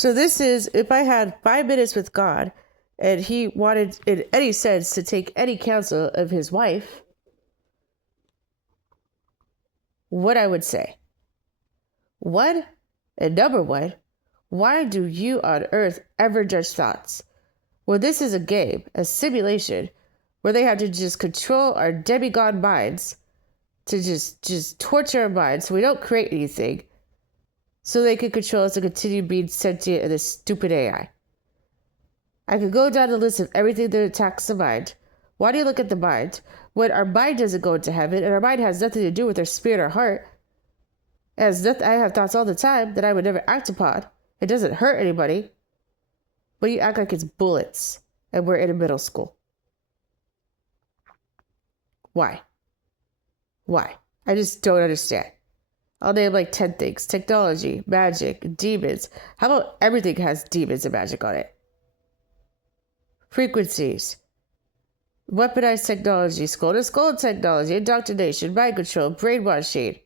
So this is if I had 5 minutes with God and he wanted in any sense to take any counsel of his wife, what I would say. One, and number one, why do you on earth ever judge thoughts? Well, this is a game, a simulation, where they have to just control our demigod minds to just torture our minds so we don't create anything so they can control us and continue being sentient in this stupid AI. I could go down the list of everything that attacks the mind. Why do you look at the mind? When our mind doesn't go into heaven and our mind has nothing to do with our spirit or heart, I have thoughts all the time that I would never act upon. It doesn't hurt anybody. But you act like it's bullets and we're in a middle school. Why? Why? I just don't understand. I'll name like 10 things. Technology, magic, demons. How about everything has demons and magic on it? Frequencies. Weaponized technology, skull-to-skull technology, indoctrination, mind control, brainwashing.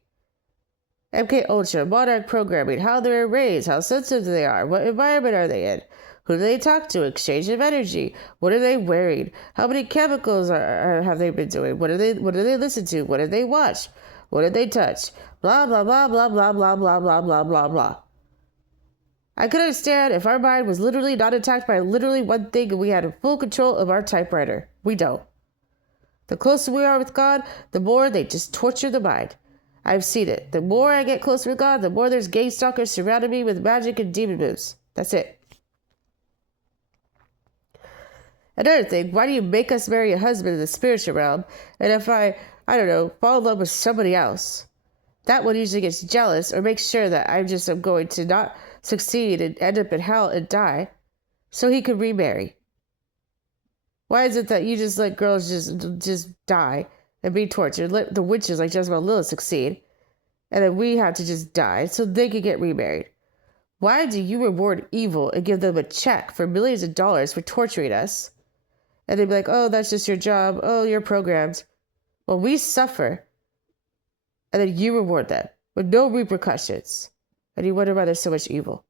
MK Ultra, monarch programming, how they're raised, how sensitive they are, what environment are they in, who do they talk to, exchange of energy, what are they wearing, how many chemicals have they been doing, what do they listen to, what do they watch, what did they touch, blah, blah, blah, blah, blah, blah, blah, blah, blah, blah, blah. I could understand if our mind was literally not attacked by literally one thing and we had full control of our typewriter. We don't. The closer we are with God, the more they just torture the mind. I've seen it. The more I get closer with God, the more there's gay stalkers surrounding me with magic and demon moves. That's it. Another thing, why do you make us marry a husband in the spiritual realm? And if I don't know, fall in love with somebody else, that one usually gets jealous or makes sure that I'm going to not succeed and end up in hell and die so he could remarry. Why is it that you just let girls just die and be tortured, let the witches like Jezebel and Lilith succeed, and then we have to just die so they could get remarried? Why do you reward evil and give them a check for millions of dollars for torturing us? And they'd be like, oh, that's just your job. Oh, you're programmed. Well, we suffer, and then you reward them with no repercussions. And you wonder why there's so much evil.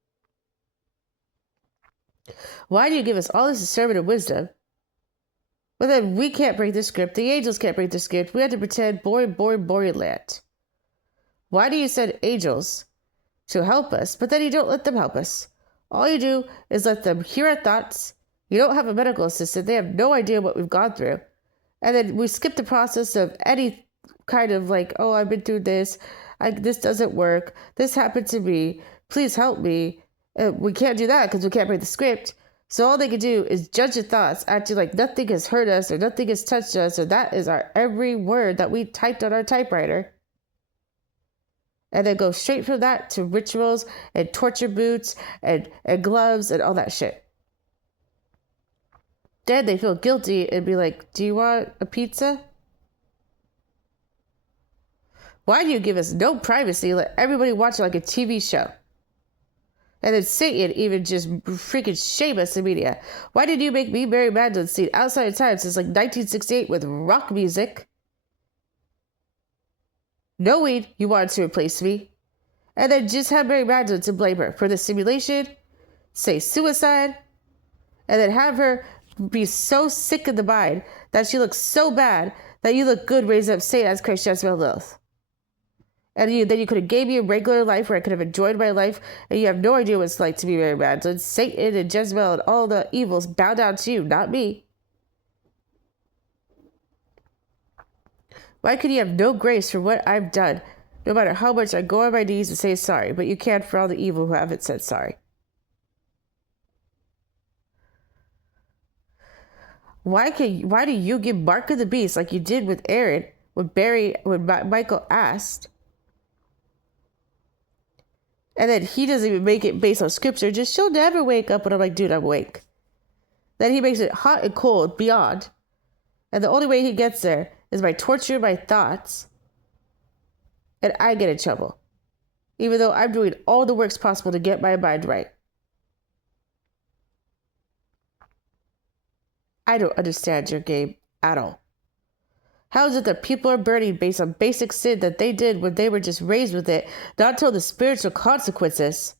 Why do you give us all this discernment and wisdom? But then we can't break the script. The angels can't break the script. We have to pretend boring land. Why do you send angels to help us, but then you don't let them help us? All you do is let them hear our thoughts. You don't have a medical assistant. They have no idea what we've gone through. And then we skip the process of any kind of like, oh, I've been through this. This doesn't work. This happened to me. Please help me. We can't do that because we can't break the script. So all they can do is judge your thoughts, acting like nothing has hurt us or nothing has touched us, or that is our every word that we typed on our typewriter. And then go straight from that to rituals and torture boots and gloves and all that shit. Then they feel guilty and be like, do you want a pizza? Why do you give us no privacy and let everybody watch it like a TV show? And then Satan even just freaking shame us in media. Why did you make me Mary Magdalene sing Outside of Time since like 1968 with rock music? Knowing you wanted to replace me. And then just have Mary Magdalene to blame her for the simulation, say suicide, and then have her be so sick in the mind that she looks so bad that you look good raising up Satan as Christ Jezebel Lilith. And then you could have gave me a regular life where I could have enjoyed my life, and you have no idea what it's like to be Mary Magdalene. Satan and Jezebel and all the evils bow down to you, not me. Why could you have no grace for what I've done, no matter how much I go on my knees and say sorry, but you can't for all the evil who haven't said sorry? Why do you give Mark of the Beast like you did with Aaron when Michael asked? And then he doesn't even make it based on scripture. Just, she'll never wake up. And I'm like, dude, I'm awake. Then he makes it hot and cold beyond. And the only way he gets there is by torturing my thoughts. And I get in trouble. Even though I'm doing all the works possible to get my mind right. I don't understand your game at all. How is it that people are burning based on basic sin that they did when they were just raised with it, not until the spiritual consequences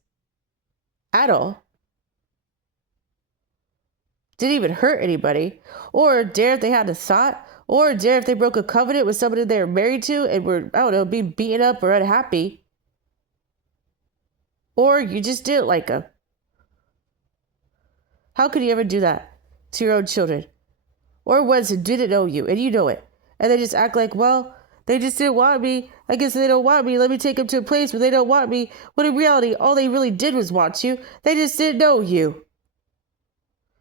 at all? didn't even hurt anybody, or dare if they had a thought, or dare if they broke a covenant with somebody they were married to and were, I don't know, being beaten up or unhappy, or you just didn't like them. How could you ever do that to your own children? Or ones who didn't know you, and you know it, and they just act like, well, they just didn't want me. I guess they don't want me. Let me take them to a place where they don't want me. When in reality, all they really did was want you. They just didn't know you.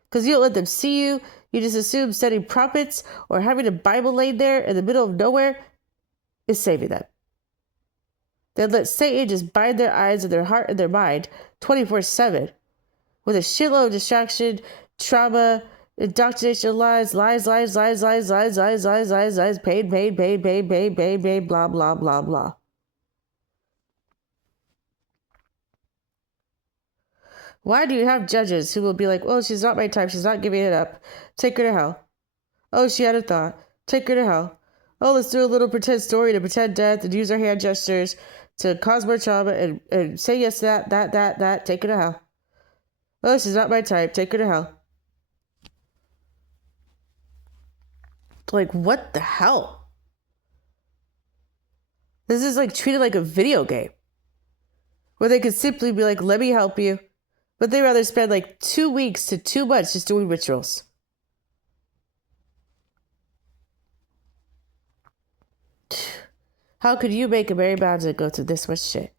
Because you don't let them see you. You just assume setting prophets or having a Bible laid there in the middle of nowhere is saving them. Then let Satan just bind their eyes and their heart and their mind 24/7 with a shitload of distraction, trauma, indoctrination, lies, pain, blah, blah, blah, blah. Why do you have judges who will be like, oh, she's not my type, she's not giving it up, take her to hell. Oh, she had a thought, take her to hell. Oh, let's do a little pretend story to pretend death and use our hand gestures to cause more trauma and say yes to that, take her to hell. Oh, she's not my type, take her to hell. Like, what the hell? This is like treated like a video game where they could simply be like, let me help you. But they'd rather spend like 2 weeks to 2 months just doing rituals. How could you make a Mary Magdalene go through this much shit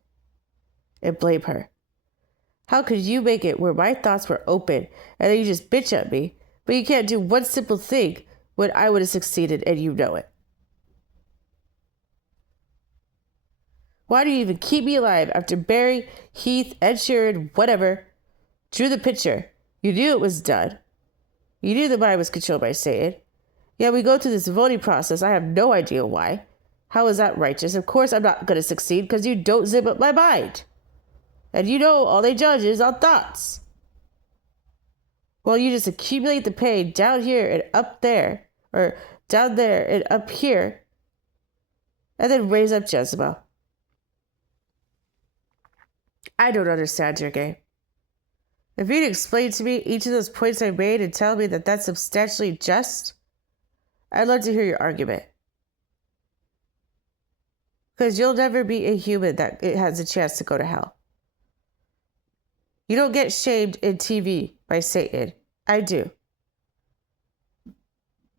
and blame her? How could you make it where my thoughts were open and then you just bitch at me, but you can't do one simple thing when I would have succeeded and you know it? Why do you even keep me alive after Barry, Heath, Ed Sheeran, whatever, drew the picture? You knew it was done. You knew the mind was controlled by Satan. Yeah, we go through this voting process. I have no idea why. How is that righteous? Of course I'm not going to succeed because you don't zip up my mind. And you know all they judge is on thoughts. Well, you just accumulate the pain down here and up there, or down there and up here, and then raise up Jezebel. I don't understand your game. If you'd explain to me each of those points I made and tell me that that's substantially just, I'd love to hear your argument. Because you'll never be a human that it has a chance to go to hell. You don't get shamed in TV by Satan. I do.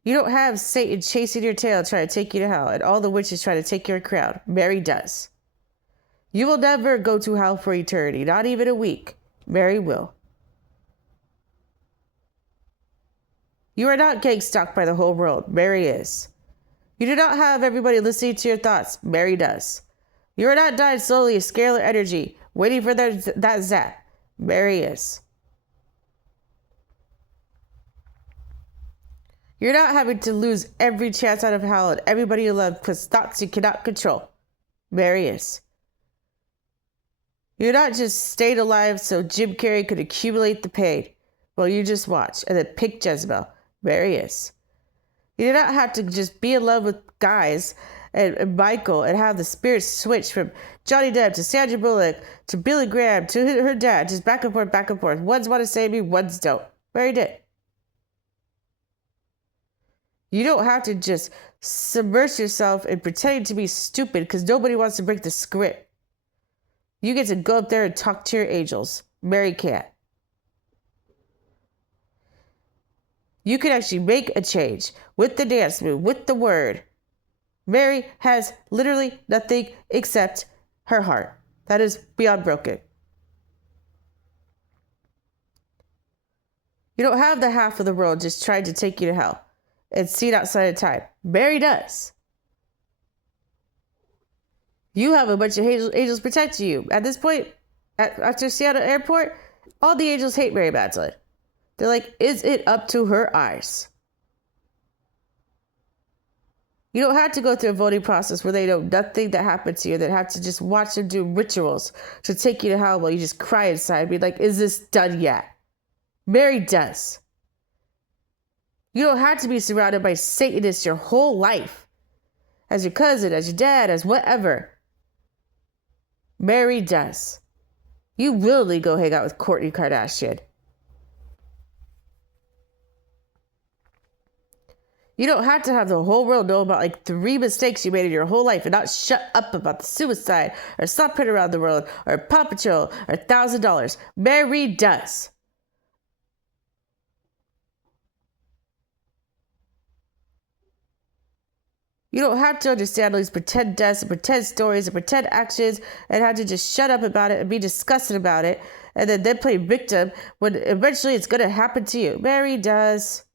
You don't have Satan chasing your tail trying to take you to hell and all the witches trying to take your crown. Mary does. You will never go to hell for eternity, not even a week. Mary will. You are not gang stalked by the whole world. Mary is. You do not have everybody listening to your thoughts. Mary does. You are not dying slowly of scalar energy, waiting for that zap. Mary is. You're not having to lose every chance out of hell and everybody you love because thoughts you cannot control. Mary is. You're not just staying alive so Jim Carrey could accumulate the pain. Well, you just watch and then pick Jezebel. Mary is. You do not have to just be in love with guys and Michael and have the spirit switch from Johnny Depp to Sandra Bullock to Billy Graham to her dad, just back and forth, back and forth. One's want to save me, one's don't. Mary did. You don't have to just submerge yourself in pretending to be stupid because nobody wants to break the script. You get to go up there and talk to your angels. Mary can't. You can actually make a change with the dance move, with the word. Mary has literally nothing except her heart. That is beyond broken. You don't have the half of the world just trying to take you to hell and see it outside of time. Mary does. You have a bunch of angels protecting you. At this point, after Seattle Airport, all the angels hate Mary Magdalene. They're like, is it up to her eyes? You don't have to go through a voting process where they know nothing that happened to you, that have to just watch them do rituals to take you to hell while you just cry inside, be like, is this done yet? Mary does. You don't have to be surrounded by Satanists your whole life. As your cousin, as your dad, as whatever. Mary does. You willingly go hang out with Kourtney Kardashian. You don't have to have the whole world know about like 3 mistakes you made in your whole life and not shut up about the suicide or Stop Printing Around the World or Paw Patrol or $1,000. Mary does. You don't have to understand all these pretend deaths and pretend stories and pretend actions and have to just shut up about it and be disgusted about it and then play victim when eventually it's going to happen to you. Mary does.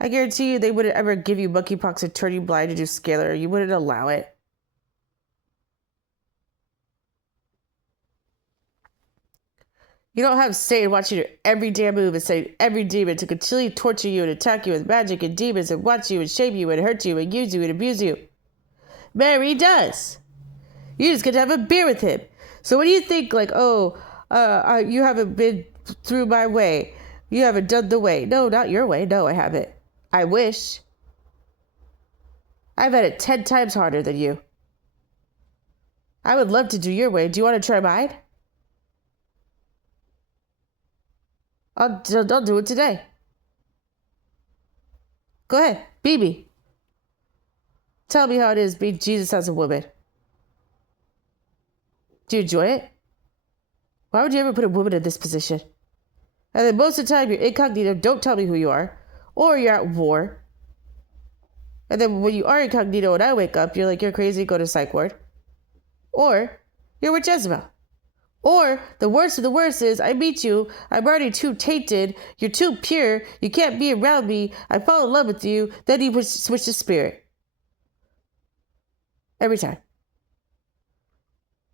I guarantee you they wouldn't ever give you monkeypox and turn you blind to do scalar. You wouldn't allow it. You don't have Satan watching your every damn move and sending every demon to continually torture you and attack you with magic and demons and watch you and shame you and hurt you and use you and abuse you. Mary does. You just get to have a beer with him. So when you think like, you haven't been through my way, you haven't done the way. No, not your way. No, I haven't. I wish. I've had it 10 times harder than you. I would love to do your way. Do you want to try mine? I'll do it today. Go ahead, be me. Tell me how it is being Jesus as a woman. Do you enjoy it? Why would you ever put a woman in this position? And then most of the time you're incognito, don't tell me who you are. Or you're at war. And then when you are incognito and I wake up, you're like, you're crazy, go to psych ward. Or you're with Jezebel. Or the worst of the worst is I meet you, I'm already too tainted, you're too pure, you can't be around me, I fall in love with you, then you switch the spirit. Every time.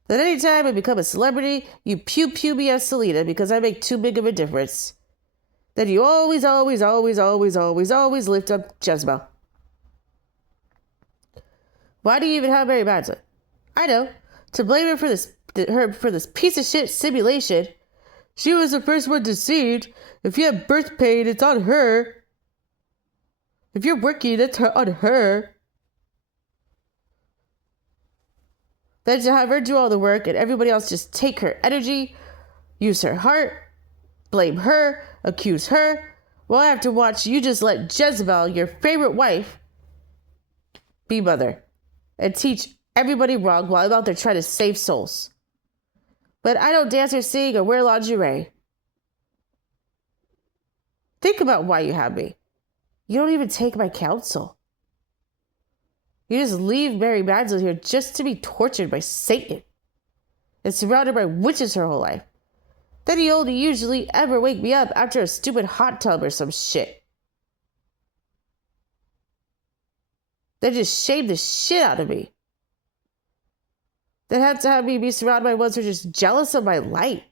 Then anytime I become a celebrity, you pew me as Selena because I make too big of a difference. Then you always lift up Jezebel. Why do you even have Mary Magdalene? I know. To blame her for this piece of shit simulation. She was the first one deceived. If you have birth pain, it's on her. If you're working, it's on her. Then to have her do all the work and everybody else just take her energy, use her heart, blame her, accuse her. Well, I have to watch you just let Jezebel, your favorite wife, be mother and teach everybody wrong while I'm out there trying to save souls. But I don't dance or sing or wear lingerie. Think about why you have me. You don't even take my counsel. You just leave Mary Magdalene here just to be tortured by Satan and surrounded by witches her whole life. Then you only usually ever wake me up after a stupid hot tub or some shit. Then just shame the shit out of me. Then have to have me be surrounded by ones who are just jealous of my light.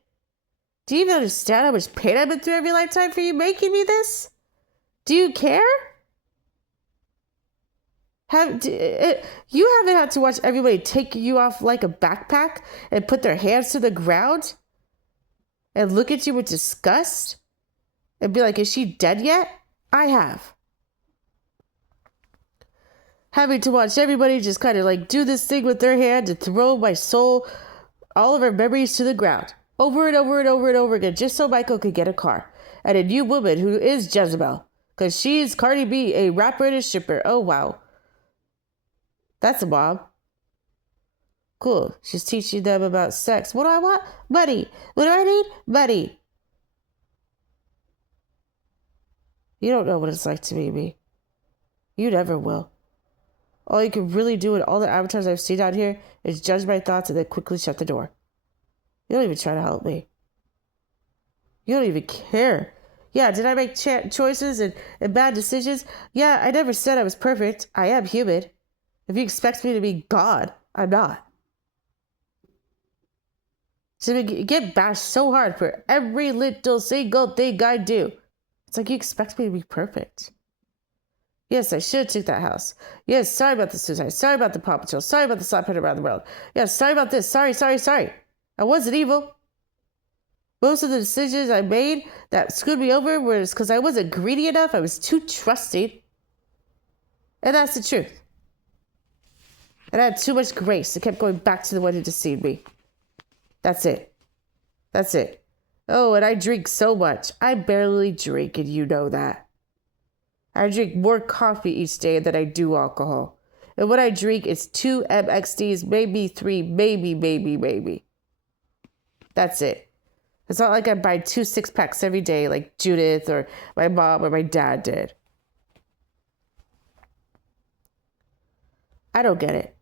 Do you even understand how much pain I've been through every lifetime for you making me this? Do you care? You haven't had to watch everybody take you off like a backpack and put their hands to the ground and look at you with disgust and be like, is she dead yet? I have. Having to watch everybody just kind of like do this thing with their hand to throw my soul, all of our memories to the ground over and over again, just so Michael could get a car and a new woman who is Jezebel, because she's Cardi B, a rapper and a stripper. Oh, wow. That's a mom. Cool. She's teaching them about sex. What do I want? Money. What do I need? Money. You don't know what it's like to be me. You never will. All you can really do in all the avatars I've seen out here is judge my thoughts and then quickly shut the door. You don't even try to help me. You don't even care. Yeah, did I make choices and bad decisions? Yeah, I never said I was perfect. I am human. If you expect me to be God, I'm not. So we get bashed so hard for every little single thing I do. It's like you expect me to be perfect. Yes, I should have took that house. Yes, sorry about the suicide. Sorry about the Paw Patrol. Sorry about the Stop Printing Around the World. Yes, sorry about this. Sorry. I wasn't evil. Most of the decisions I made that screwed me over was because I wasn't greedy enough. I was too trusting. And that's the truth. And I had too much grace. I kept going back to the one who deceived me. That's it. Oh, and I drink so much. I barely drink, and you know that. I drink more coffee each day than I do alcohol. And what I drink is 2 MXDs, maybe 3, maybe. That's it. It's not like I buy 2 6-packs every day like Judith or my mom or my dad did. I don't get it.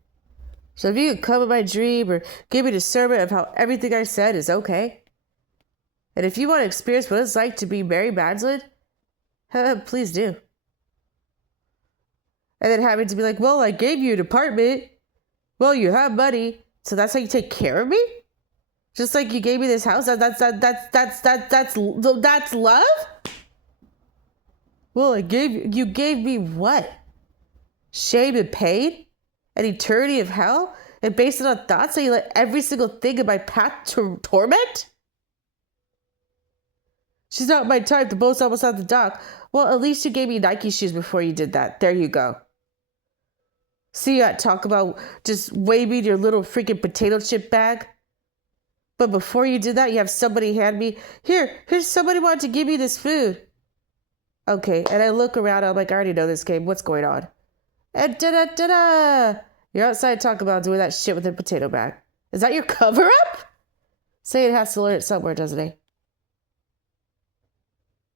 So if you could come in my dream or give me discernment of how everything I said is okay, and if you want to experience what it's like to be Mary Magdalene, please do. And then having to be like, well, I gave you an apartment. Well, you have money, so that's how you take care of me? Just like you gave me this house, that's love? Well, you gave me what? Shame and pain? An eternity of hell? And based it on thoughts that you let every single thing in my path to torment? She's not my type, the boat's almost out the dock. Well, at least you gave me Nike shoes before you did that. There you go. See, I talk about just waving your little freaking potato chip bag. But before you did that, you have somebody hand me, here's somebody wanted to give me this food. Okay, and I look around, I'm like, I already know this game. What's going on? And da-da-da-da! You're outside talking about doing that shit with a potato bag. Is that your cover-up? Say it has to learn it somewhere, doesn't he?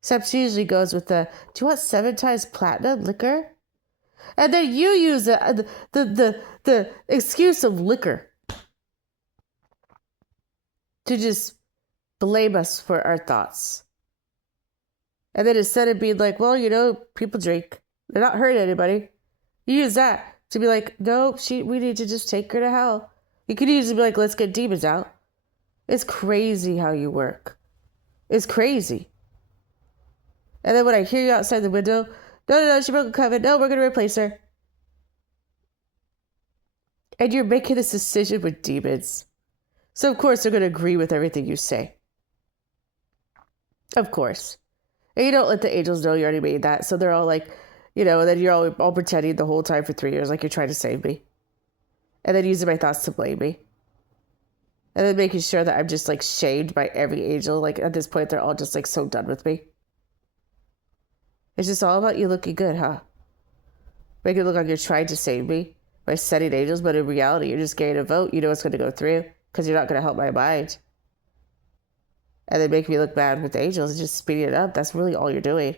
Except she usually goes with the, do you want 7 times platinum liquor? And then you use the excuse of liquor to just blame us for our thoughts. And then instead of being like, well, people drink. They're not hurting anybody. You use that to be like, no, we need to just take her to hell. You could easily be like, let's get demons out. It's crazy how you work. It's crazy. And then when I hear you outside the window, no, she broke a covenant. No, we're going to replace her. And you're making this decision with demons. So, of course, they're going to agree with everything you say. Of course. And you don't let the angels know you already made that. So they're all like, and then you're all pretending the whole time for 3 years like you're trying to save me. And then using my thoughts to blame me. And then making sure that I'm just like shamed by every angel. Like at this point, they're all just like so done with me. It's just all about you looking good, huh? Make it look like you're trying to save me by setting angels, but in reality, you're just getting a vote. You know it's going to go through because you're not going to help my mind. And then make me look bad with the angels and just speeding it up. That's really all you're doing.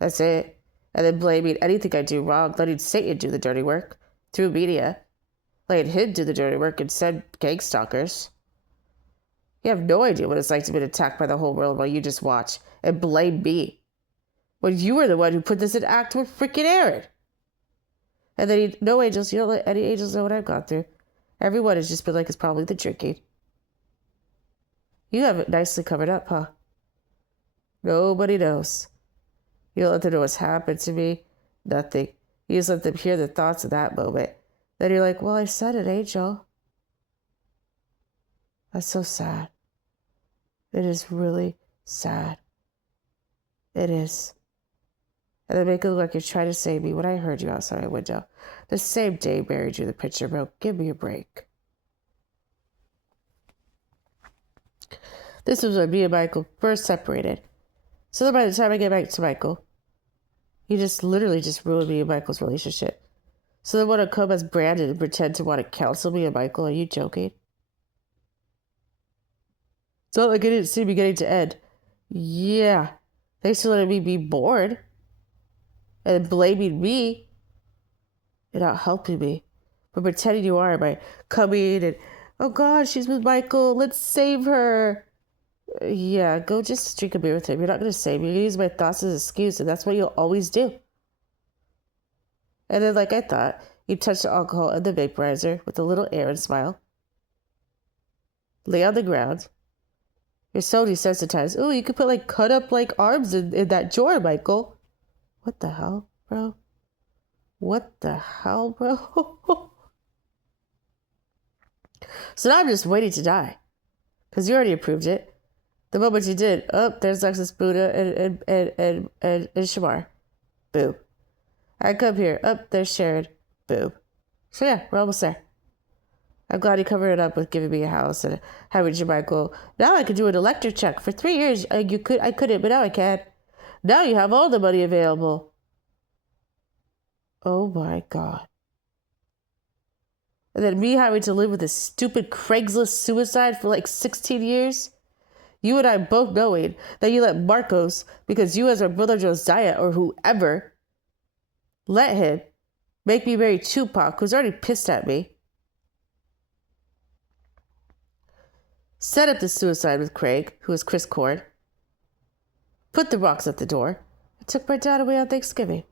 That's it. And then blaming anything I do wrong, letting Satan do the dirty work through media, letting him do the dirty work and send gang stalkers. You have no idea what it's like to be attacked by the whole world while you just watch and blame me. When you were the one who put this in act with freaking Aaron. And then no angels, you don't let any angels know what I've gone through. Everyone has just been like, it's probably the drinking. You have it nicely covered up, huh? Nobody knows. You don't let them know what's happened to me. Nothing. You just let them hear the thoughts of that moment. Then you're like, well, I said it, angel. That's so sad. It is really sad. It is. And then make it look like you're trying to save me when I heard you outside my window. The same day Mary drew the picture, bro. Give me a break. This was when me and Michael first separated. So then by the time I get back to Michael, he just literally just ruined me and Michael's relationship. So then want to come as Brandon and pretend to want to counsel me and Michael. Are you joking? It's not like I didn't see me getting to end. Yeah. Thanks for letting me be bored. And blaming me. And not helping me. But pretending you are by coming and, oh God, she's with Michael. Let's save her. Yeah, go just drink a beer with him. You're not going to save me. You're going to use my thoughts as an excuse. And that's what you'll always do. And then, like I thought, you touch the alcohol and the vaporizer with a little Aaron smile. Lay on the ground. You're so desensitized. Ooh, you could put cut up arms in that drawer, Michael. What the hell, bro? What the hell, bro? So now I'm just waiting to die. Because you already approved it. The moment you did, there's Lexus, Buddha, and Shamar. Boom. I come here. There's Sharon. Boom. So yeah, we're almost there. I'm glad you covered it up with giving me a house and having your Michael. Now I could do an electric check. For 3 years, I couldn't, but now I can. Now you have all the money available. Oh my God. And then me having to live with this stupid Craigslist suicide for like 16 years. You and I both knowing that you let Marcos, because you as our brother Josiah or whoever, let him make me marry Tupac, who's already pissed at me. Set up the suicide with Craig, who is Chris Cord. Put the rocks at the door. And took my dad away on Thanksgiving.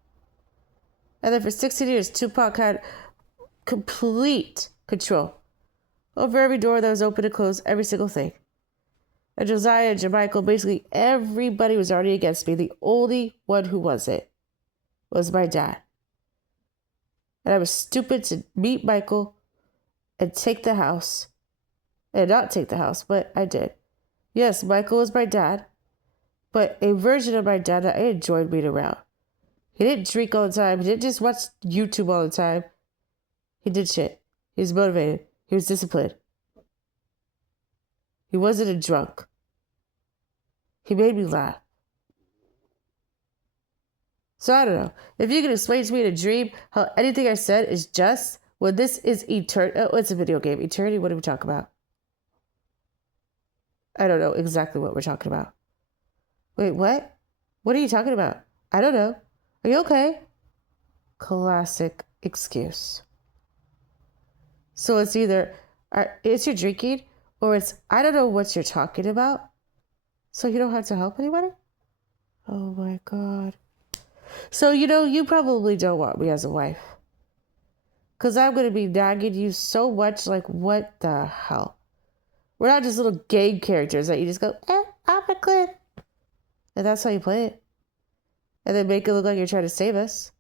And then for 16 years, Tupac had complete control over every door that was open and closed, every single thing. And Josiah and Jermichael, basically everybody was already against me. The only one who wasn't was my dad. And I was stupid to meet Michael and take the house. And not take the house, but I did. Yes, Michael was my dad, but a version of my dad that I enjoyed being around. He didn't drink all the time. He didn't just watch YouTube all the time. He did shit. He was motivated. He was disciplined. He wasn't a drunk. He made me laugh. So I don't know. If you can explain to me in a dream how anything I said is just, when this is eternity. Oh, it's a video game. Eternity, what do we talk about? I don't know exactly what we're talking about. Wait, what? What are you talking about? I don't know. Are you okay? Classic excuse. So it's either it's your drinking, or it's I don't know what you're talking about, so you don't have to help anybody? Oh my God. So, you probably don't want me as a wife. Because I'm going to be nagging you so much, like, what the hell? We're not just little game characters that you just go, I'm a clip. And that's how you play it. And then make it look like you're trying to save us.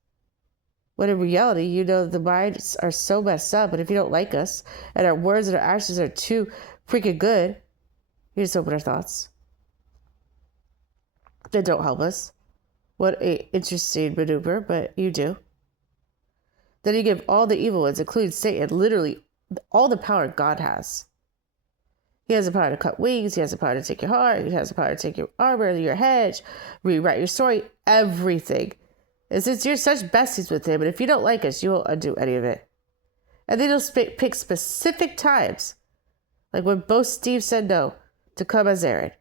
When in reality, you know the minds are so messed up, and if you don't like us, and our words and our actions are too freaking good, you just open our thoughts. They don't help us. What a interesting maneuver, but you do. Then you give all the evil ones, including Satan, literally all the power God has. He has the power to cut wings. He has the power to take your heart. He has the power to take your armor, your hedge, rewrite your story, everything. And since you're such besties with him, and if you don't like us, you won't undo any of it. And then he'll pick specific times, like when both Steve said no, to come as Aaron.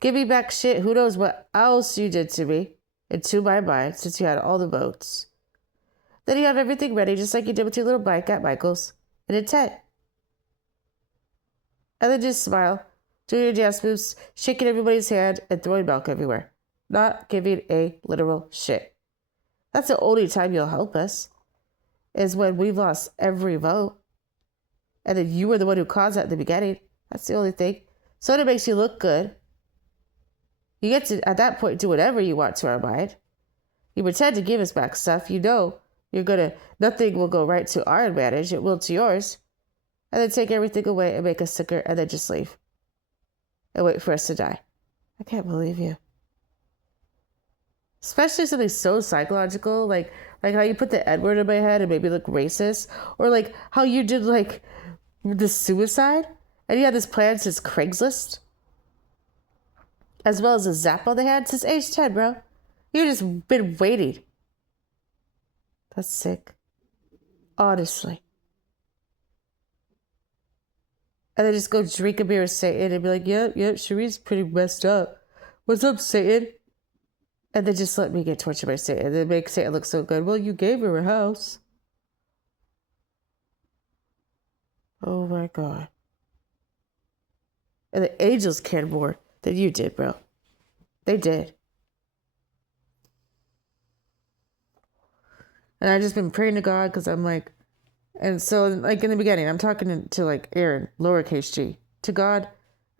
Give me back shit. Who knows what else you did to me and to my mind, since you had all the votes. Then you have everything ready, just like you did with your little bike at Michael's, in a tent. And then just smile, doing your dance moves, shaking everybody's hand, and throwing milk everywhere. Not giving a literal shit. That's the only time you'll help us, is when we've lost every vote. And then you were the one who caused that in the beginning. That's the only thing. So it makes you look good. You get to, at that point, do whatever you want to our mind. You pretend to give us back stuff. You know nothing will go right to our advantage. It will to yours. And then take everything away and make us sicker and then just leave. And wait for us to die. I can't believe you. Especially something so psychological, like how you put the N-word in my head and made me look racist. Or like how you did like the suicide. And you had this plan since Craigslist. As well as a Zappo they had since age 10, bro. You've just been waiting. That's sick. Honestly. And then just go drink a beer with Satan and be like, yep, Cherie's pretty messed up. What's up, Satan? And then just let me get tortured by Satan. And then make Satan look so good. Well, you gave her a house. Oh my God. And the angels cared more than you did, bro. They did. And I've just been praying to God because I'm like, and so like in the beginning, I'm talking to like Aaron, lowercase g. To God,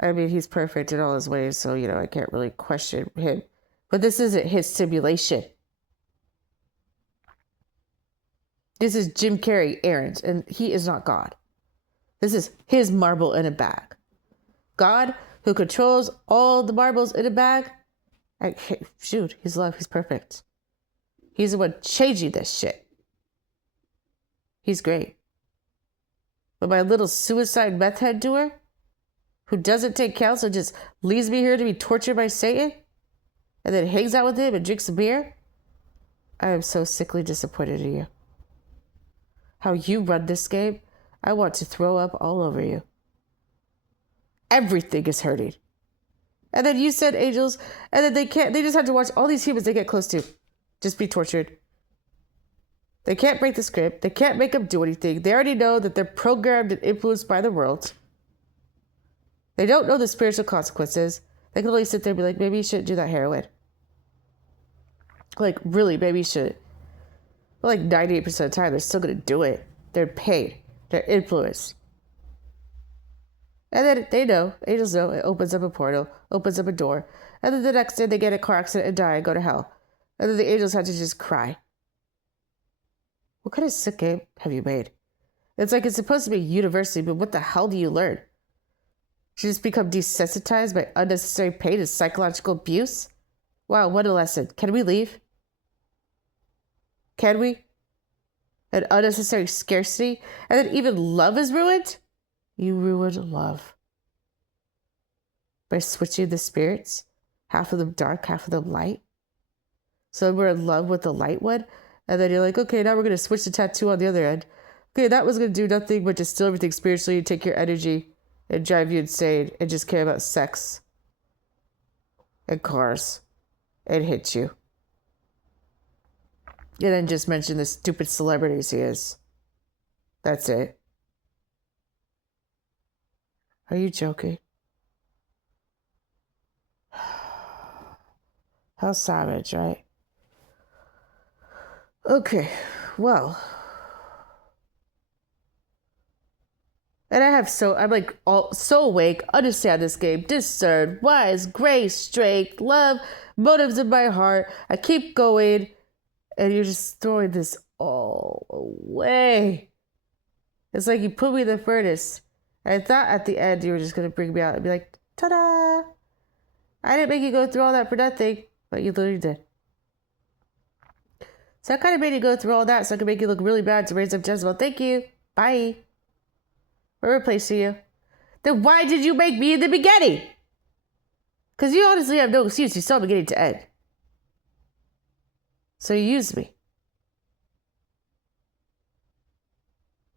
I mean, he's perfect in all his ways, so, I can't really question him. But this isn't his simulation. This is Jim Carrey, Aaron's, and he is not God. This is his marble in a bag. God, who controls all the marbles in a bag, he's love, he's perfect. He's the one changing this shit. He's great. But my little suicide meth head doer, who doesn't take counsel, just leaves me here to be tortured by Satan, and then hangs out with him and drinks a beer? I am so sickly disappointed in you. How you run this game, I want to throw up all over you. Everything is hurting. And then you said angels, and then they just have to watch all these humans they get close to just be tortured. They can't break the script. They can't make them do anything. They already know that they're programmed and influenced by the world. They don't know the spiritual consequences. They can only sit there and be like, maybe you shouldn't do that heroin. Like, really, maybe you should. But like 98% of the time, they're still going to do it. They're paid. They're influenced. And then they know, angels know, it opens up a portal, opens up a door. And then the next day they get a car accident and die and go to hell. And then the angels have to just cry. What kind of sick game have you made? It's like it's supposed to be a university, but what the hell do you learn? You just become desensitized by unnecessary pain and psychological abuse? Wow, what a lesson. Can we leave? Can we? And unnecessary scarcity? And then even love is ruined? You ruined love. By switching the spirits? Half of them dark, half of them light? So we're in love with the light one? And then you're like, okay, now we're going to switch the tattoo on the other end. Okay, that was going to do nothing but just steal everything spiritually and take your energy and drive you insane and just care about sex and cars and hit you. And then just mention the stupid celebrities he is. That's it. Are you joking? How savage, right? Okay, well. And I'm like all so awake, understand this game, discern, wise, grace, strength, love, motives in my heart. I keep going, and you're just throwing this all away. It's like you put me in the furnace. I thought at the end you were just going to bring me out and be like, ta-da! I didn't make you go through all that for nothing, but you literally did. So I kind of made you go through all that so I could make you look really bad to raise up Jezebel. Thank you. Bye. We're replacing you. Then why did you make me in the beginning? Because you honestly have no excuse. You saw beginning to end. So you used me.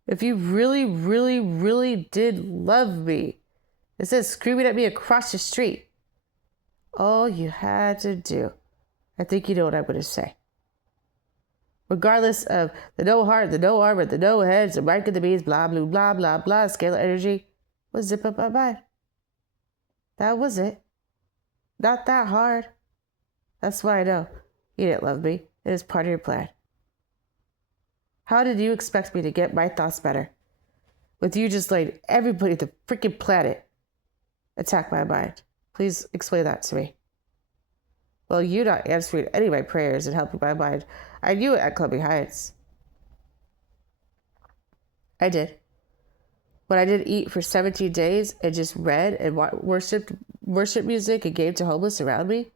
If you really, really, really did love me, instead of screaming at me across the street, all you had to do, I think you know what I'm going to say. Regardless of the no heart, the no armor, the no heads, the mark of the beast, blah, blah, blah, blah, blah, scalar energy, was zip up my mind. That was it. Not that hard. That's why I know you didn't love me. It is part of your plan. How did you expect me to get my thoughts better? With you just letting everybody on the freaking planet attack my mind. Please explain that to me. Well, you not answering any of my prayers and helping my mind. I knew it at Clubby Heights. I did. When I did eat for 17 days and just read and worship music and gave to homeless around me,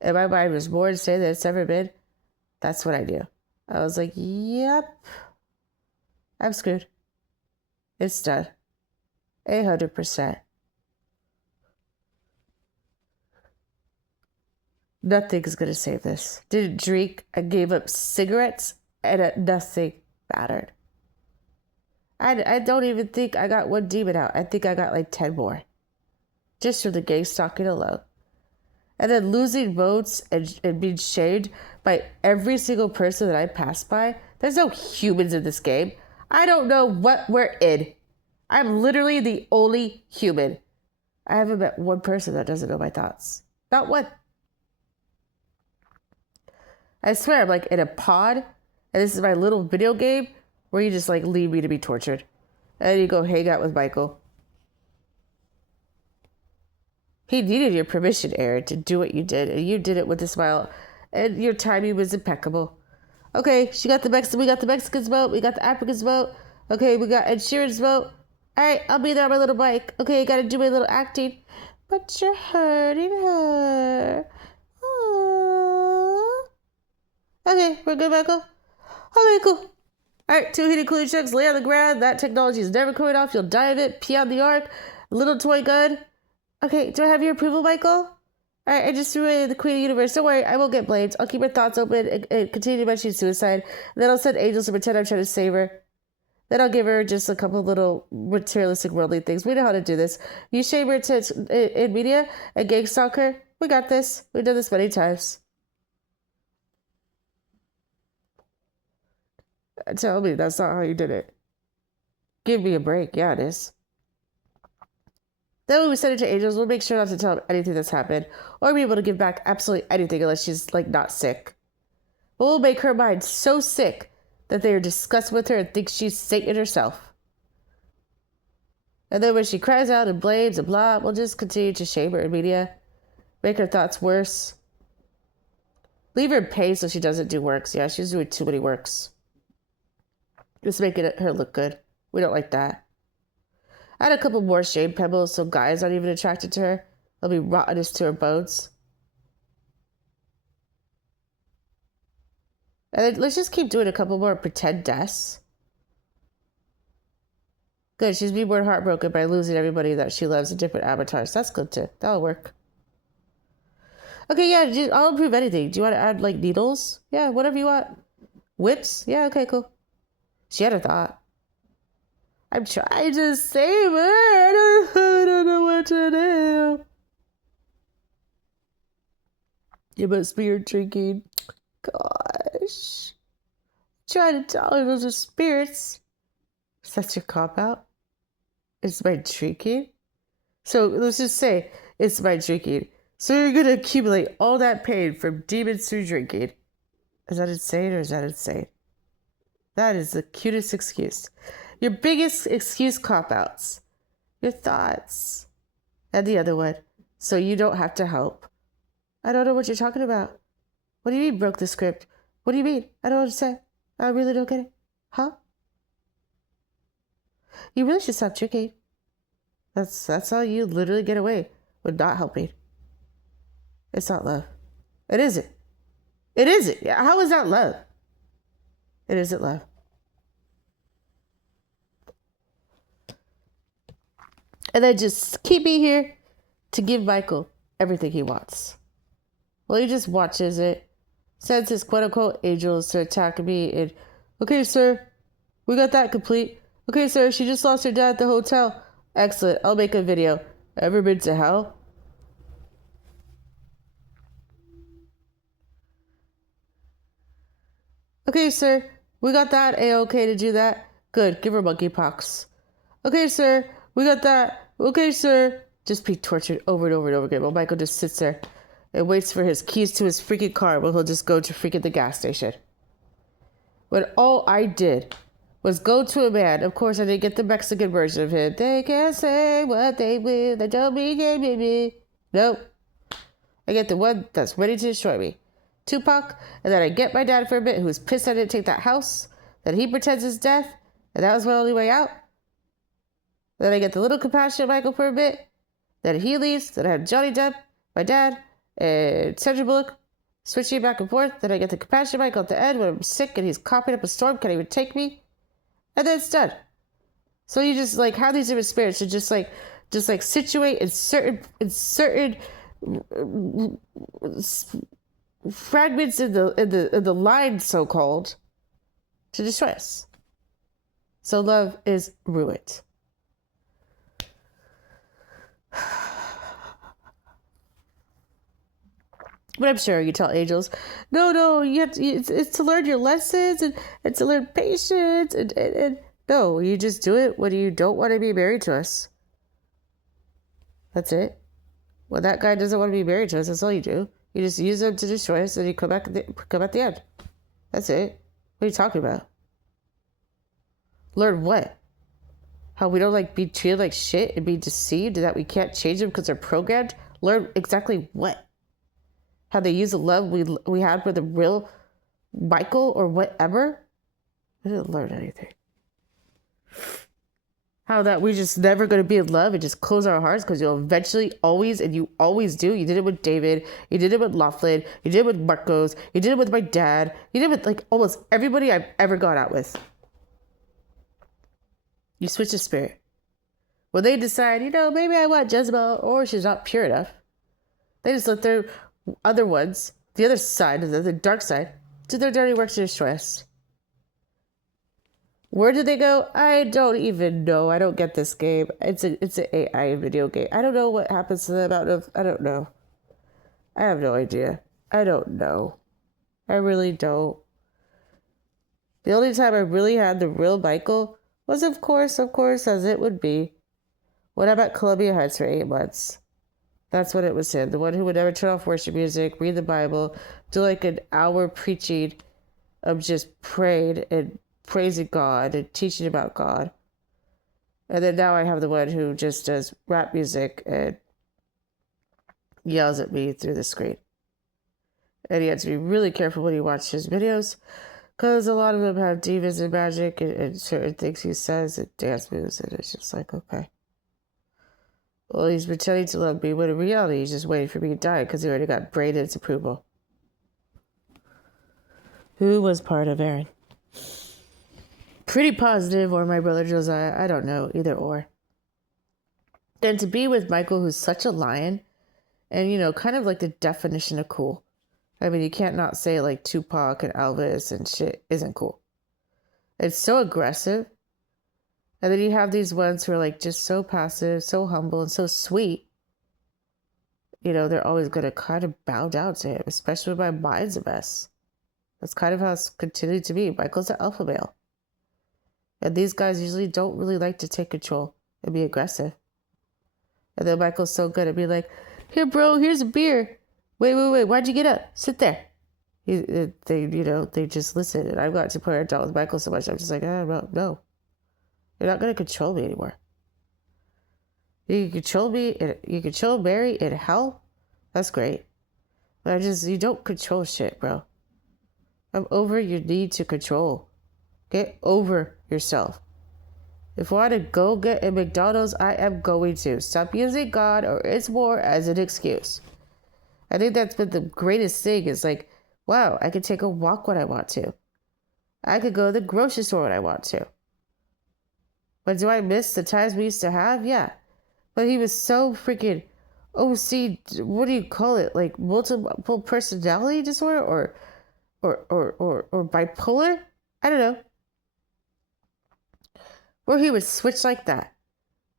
and my mind was more insane than it's ever been, that's what I knew. I was like, yep, I'm screwed. It's done. 100%. Nothing is going to save this. Didn't drink. I gave up cigarettes and nothing mattered. I don't even think I got one demon out. I think I got like 10 more. Just from the gang stalking alone. And then losing votes and being shamed by every single person that I passed by. There's no humans in this game. I don't know what we're in. I'm literally the only human. I haven't met one person that doesn't know my thoughts. Not one. I swear I'm like in a pod, and this is my little video game where you just like leave me to be tortured. And you go hang out with Michael. He needed your permission, Aaron, to do what you did, and you did it with a smile, and your timing was impeccable. Okay, we got the Mexicans vote, we got the Africans vote. Okay, we got Ed Sheeran's vote. All right, I'll be there on my little bike. Okay, gotta do my little acting. But you're hurting her. Aww. Okay, we're good, Michael. Okay, cool. All right, 2 heated cooling chucks, lay on the ground. That technology is never coming off. You'll die of it. Pee on the ark. Little toy gun. Okay, do I have your approval, Michael? All I just ruined the Queen of the Universe. Don't worry, I won't get blamed. I'll keep her thoughts open and continue to mention suicide. And then I'll send angels to pretend I'm trying to save her. Then I'll give her just a couple little materialistic worldly things. We know how to do this. You shame her in media and gang stalk her. We got this. We've done this many times. Tell me that's not how you did it. Give me a break. Yeah, it is. Then when we send it to angels, we'll make sure not to tell them anything that's happened or be able to give back absolutely anything unless she's like not sick. But we'll make her mind so sick that they are disgusted with her and think she's Satan herself. And then when she cries out and blames and blah, we'll just continue to shame her in media, make her thoughts worse. Leave her in pain so she doesn't do works. Yeah, she's doing too many works. Just making her look good. We don't like that. I had a couple more shade pebbles so guys aren't even attracted to her. They'll be rottenness to her bones. And then let's just keep doing a couple more pretend deaths. Good, she's being more heartbroken by losing everybody that she loves in different avatars. That's good too. That'll work. Okay, yeah, I'll improve anything. Do you want to add like needles? Yeah, whatever you want. Whips? Yeah, okay, cool. She had a thought. I'm trying to save her. I don't know what to do. You must be your drinking. Gosh. Trying to tell her those are spirits. That's your cop out? It's my drinking? So let's just say it's my drinking. So you're going to accumulate all that pain from demons through drinking. Is that insane or is that insane? That is the cutest excuse. Your biggest excuse cop-outs. Your thoughts. And the other one. So you don't have to help. I don't know what you're talking about. What do you mean broke the script? What do you mean? I don't understand. I really don't get it. Huh? You really should stop drinking. That's how you literally get away with not helping. It's not love. It isn't. It isn't. How is that love? It isn't love. And then just keep me here to give Michael everything he wants. Well, he just watches it, sends his quote-unquote angels to attack me, and, okay, sir, we got that complete. Okay, sir, she just lost her dad at the hotel. Excellent, I'll make a video. Ever been to hell? Okay, sir, we got that. A-okay to do that. Good, give her monkeypox. Okay, sir, we got that. Okay, sir. Just be tortured over and over and over again. Well, Michael just sits there and waits for his keys to his freaking car while he'll just go to freaking the gas station. When all I did was go to a man. Of course, I didn't get the Mexican version of him. They can't say what they will. They don't mean it, baby. Nope. I get the one that's ready to destroy me. Tupac. And then I get my dad for a bit who's pissed I didn't take that house. Then he pretends it's death. And that was my only way out. Then I get the little compassionate Michael for a bit. Then he leaves. Then I have Johnny Depp, my dad, and Sandra Bullock switching back and forth. Then I get the compassionate Michael at the end when I'm sick and he's coughing up a storm, can't even take me. And then it's done. So you just like have these different spirits to just like situate in certain fragments in the line, so called, to destroy us. So love is ruined. But I'm sure you tell angels, no, you have to, it's to learn your lessons and to learn patience and no, you just do it when you don't want to be married to us. That's it. When that guy doesn't want to be married to us, that's all you do. You just use them to destroy us and you come at the end. That's it. What are you talking about? Learn what? How we don't like be treated like shit and be deceived and that we can't change them because they're programmed? Learn exactly what? How they use the love we had for the real Michael or whatever? I didn't learn anything. How that we just never going to be in love and just close our hearts because you'll eventually always, and you always do. You did it with David. You did it with Laughlin. You did it with Marcos. You did it with my dad. You did it with like almost everybody I've ever gone out with. You switch the spirit. When they decide, maybe I want Jezebel or she's not pure enough. They just let their other ones, the other side, the dark side, do their dirty work to destroy us. Where did they go? I don't even know. I don't get this game. It's an AI video game. I don't know what happens to them I don't know. I have no idea. I don't know. I really don't. The only time I really had the real Michael was, of course, as it would be, when I'm at Columbia Heights for 8 months. That's what it was him. The one who would never turn off worship music, read the Bible, do like an hour preaching of just praying and praising God and teaching about God. And then now I have the one who just does rap music and yells at me through the screen. And he has to be really careful when he watches his videos, because a lot of them have demons and magic and certain things he says and dance moves, and it's just like, okay. Well, he's pretending to love me, when in reality, he's just waiting for me to die because he already got Braden's approval. Who was part of Aaron? Pretty positive, or my brother Josiah, I don't know, either or. Then to be with Michael, who's such a lion, and, you know, kind of like the definition of cool. I mean, you can't not say like Tupac and Elvis and shit isn't cool. It's so aggressive. And then you have these ones who are like just so passive, so humble, and so sweet. You know, they're always going to kind of bow down to him, especially when my mind's a mess. That's kind of how it's continued to be. Michael's an alpha male. And these guys usually don't really like to take control and be aggressive. And then Michael's so good at being like, here, bro, here's a beer. Wait, why'd you get up? Sit there. They just listen. And I've got to play down with Michael so much, I'm just like, no. You're not going to control me anymore. You can control me, you control Mary in hell. That's great. But you don't control shit, bro. I'm over your need to control. Get over yourself. If I want to go get a McDonald's, I am going to. Stop using God or it's war as an excuse. I think that's been the greatest thing is like, wow, I could take a walk when I want to. I could go to the grocery store when I want to. But do I miss the times we used to have? Yeah. But he was so freaking OC, what do you call it? Like multiple personality disorder or bipolar? I don't know. Where he would switch like that.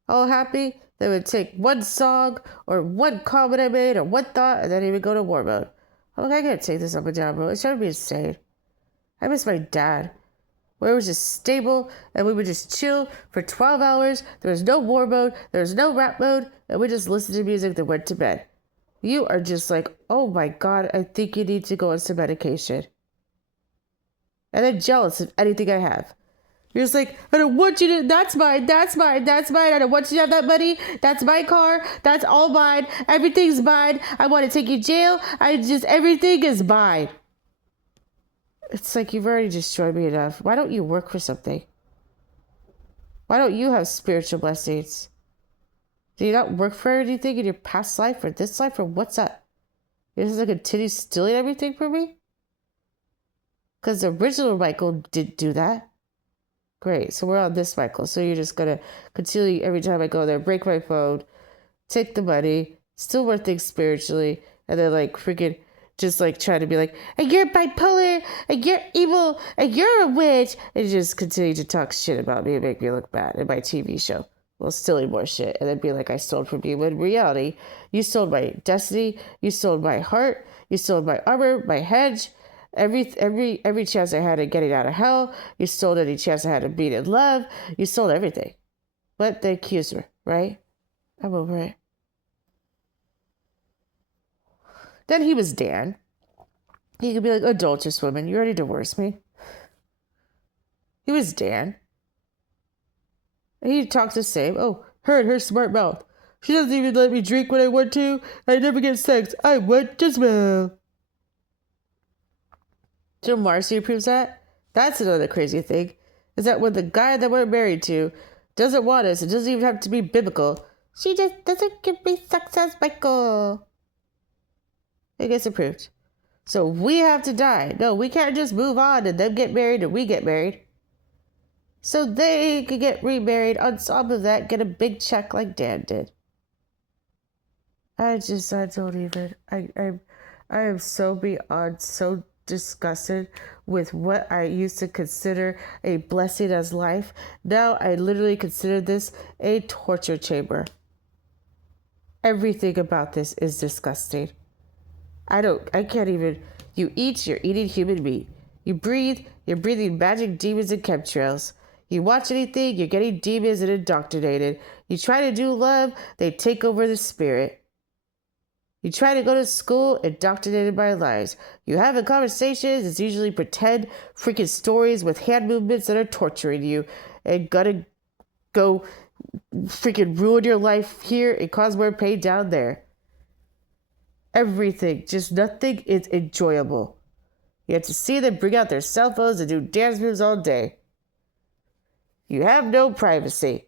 All happy, they would take one song or one comment I made or one thought, and then he would go to war mode. I'm like, I can't take this up and down, bro. It's trying to be insane. I miss my dad, where it was just stable and we would just chill for 12 hours. There was no war mode, there was no rap mode, and we just listened to music then went to bed. You are just like, oh my God, I think you need to go on some medication. And then jealous of anything I have. You're just like, I don't want you to, that's mine. I don't want you to have that money. That's my car. That's all mine. Everything's mine. I want to take you to jail. Everything is mine. It's like, you've already destroyed me enough. Why don't you work for something? Why don't you have spiritual blessings? Do you not work for anything in your past life or this life or what's up? You're just going to continue stealing everything from me? Because the original Michael didn't do that. Great. So we're on this Michael. So you're just going to continue every time I go there, break my phone, take the money, still work things spiritually, and then like freaking just like trying to be like, and you're bipolar, and you're evil, and you're a witch, and just continue to talk shit about me and make me look bad in my TV show. Well, stealing more shit, and then be like, I stole from you. When in reality, you stole my destiny, you stole my heart, you stole my armor, my hedge. Every chance I had of getting out of hell, you stole any chance I had of being in love, you stole everything. But the accuser, right? I'm over it. Then he was Dan. He could be like, adulterous woman, you already divorced me. He was Dan. He talks the same. Oh, her smart mouth. She doesn't even let me drink when I want to. I never get sex. I want to smell. So Marcy proves that. That's another crazy thing. Is that when the guy that we're married to doesn't want us, it doesn't even have to be biblical. She just doesn't give me sex as Michael. It gets approved. So we have to die. No, we can't just move on and them get married and we get married. So they could get remarried. On top of that, get a big check like Dan did. I don't even. I am so beyond, so disgusted with what I used to consider a blessing as life. Now I literally consider this a torture chamber. Everything about this is disgusting. I can't even. You eat, you're eating human meat. You breathe, you're breathing magic demons and chemtrails. You watch anything, you're getting demons and indoctrinated. You try to do love, they take over the spirit. You try to go to school, indoctrinated by lies. You have a conversations, it's usually pretend freaking stories with hand movements that are torturing you and gonna go freaking ruin your life here and cause more pain down there. Everything, just nothing is enjoyable. You have to see them bring out their cell phones and do dance moves all day. You have no privacy.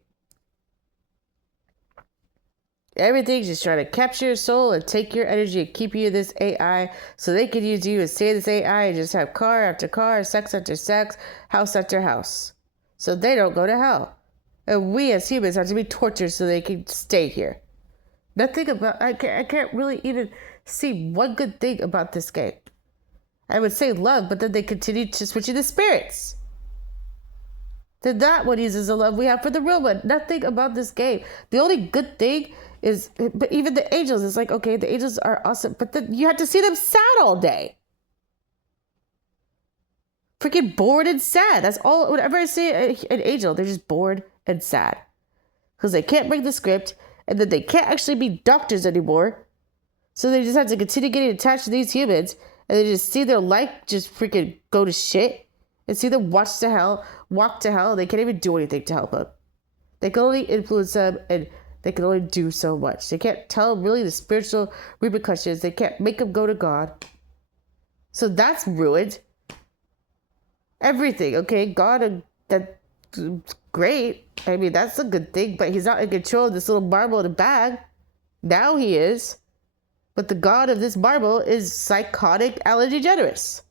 Everything's just trying to capture your soul and take your energy and keep you in this AI so they can use you and stay in this AI and just have car after car, sex after sex, house after house. So they don't go to hell. And we as humans have to be tortured so they can stay here. Nothing about, I can't really even see one good thing about this game. I would say love, but then they continue to switch the spirits. Then that one uses the love we have for the real one. Nothing about this game. The only good thing is, but even the angels, it's like, okay, the angels are awesome, but then you have to see them sad all day. Freaking bored and sad. That's all. Whenever I see an angel, they're just bored and sad. Because they can't break the script, and then they can't actually be doctors anymore. So they just have to continue getting attached to these humans, and they just see their life just freaking go to shit, and see them walk to hell. They can't even do anything to help them. They can only influence them, and they can only do so much. They can't tell them really the spiritual repercussions. They can't make them go to God. So that's ruined. Everything, okay? God, that's great. I mean, that's a good thing, but he's not in control of this little marble in a bag. Now he is. But the god of this marble is psychotic Ellen DeGeneres.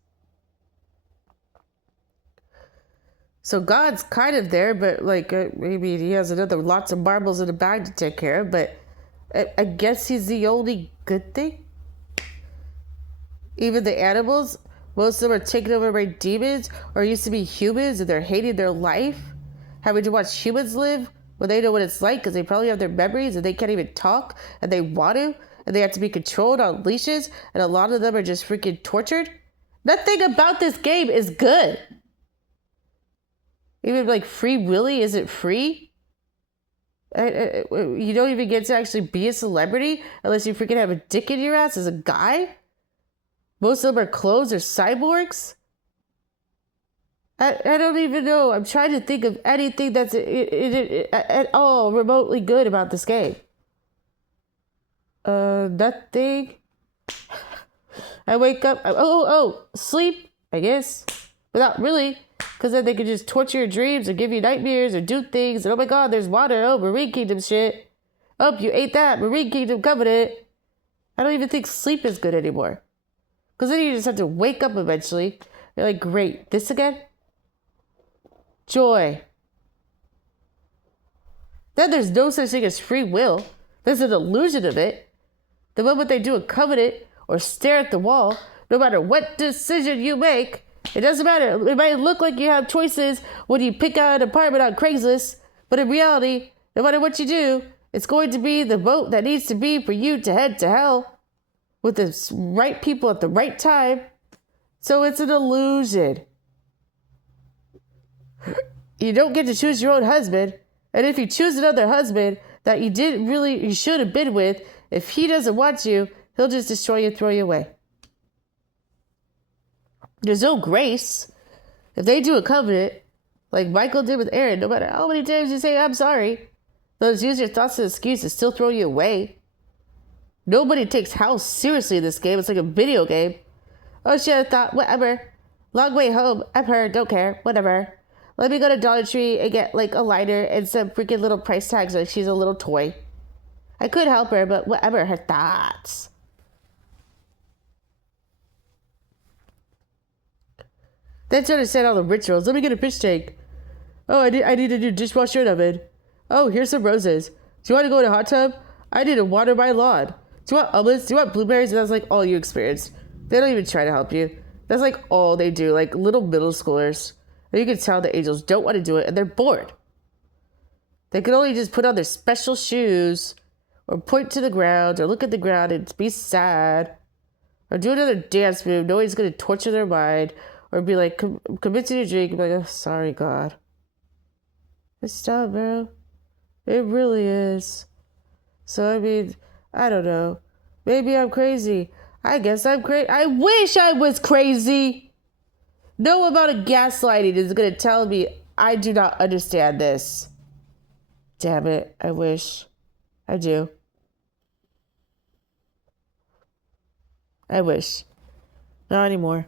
So God's kind of there, but like maybe he has lots of marbles in a bag to take care of, but I guess he's the only good thing. Even the animals, most of them are taken over by demons or used to be humans and they're hating their life, having to watch humans live when they know what it's like because they probably have their memories and they can't even talk and they want to and they have to be controlled on leashes and a lot of them are just freaking tortured. Nothing about this game is good. Even like Free Willy isn't free. You don't even get to actually be a celebrity unless you freaking have a dick in your ass as a guy. Most of them are clones or cyborgs. I don't even know. I'm trying to think of anything that's at all remotely good about this game. Nothing. I wake up. Sleep, I guess. But not really. Because then they could just torture your dreams or give you nightmares or do things. And oh my god, there's water. Oh, Marine Kingdom shit. Oh, you ate that. Marine Kingdom Covenant. I don't even think sleep is good anymore. Because then you just have to wake up eventually. You're like, great. This again? Joy. Then there's no such thing as free will. There's an illusion of it. The moment they do a covenant or stare at the wall, no matter what decision you make, it doesn't matter. It might look like you have choices when you pick out an apartment on Craigslist, but in reality, no matter what you do, it's going to be the vote that needs to be for you to head to hell with the right people at the right time. So it's an illusion. You don't get to choose your own husband, and if you choose another husband that you should have been with, if he doesn't want you, he'll just destroy you and throw you away. There's no grace. If they do a covenant, like Michael did with Aaron, no matter how many times you say, I'm sorry, they'll just use your thoughts as an excuse to still throw you away. Nobody takes house seriously in this game. It's like a video game. Oh shit, I thought, whatever. Long way home. I've heard, don't care, whatever. Let me go to Dollar Tree and get like a lighter and some freaking little price tags like she's a little toy. I could help her, but whatever, her thoughts. Then to understand all the rituals, let me get a fish tank. Oh, I need a new dishwasher and oven. Oh, here's some roses. Do you want to go in a hot tub? I need to water my lawn. Do you want omelets? Do you want blueberries? And that's like all you experience. They don't even try to help you. That's like all they do, like little middle schoolers. And you can tell the angels don't want to do it and they're bored. They can only just put on their special shoes or point to the ground or look at the ground and be sad or do another dance move. Nobody's going to torture their mind or be like, commit to your drink and be like, oh, sorry, God. It's tough, bro. It really is. So, I mean, I don't know. Maybe I'm crazy. I guess I'm crazy. I wish I was crazy. No amount of gaslighting is going to tell me I do not understand this. Damn it. I wish. I do. I wish. Not anymore.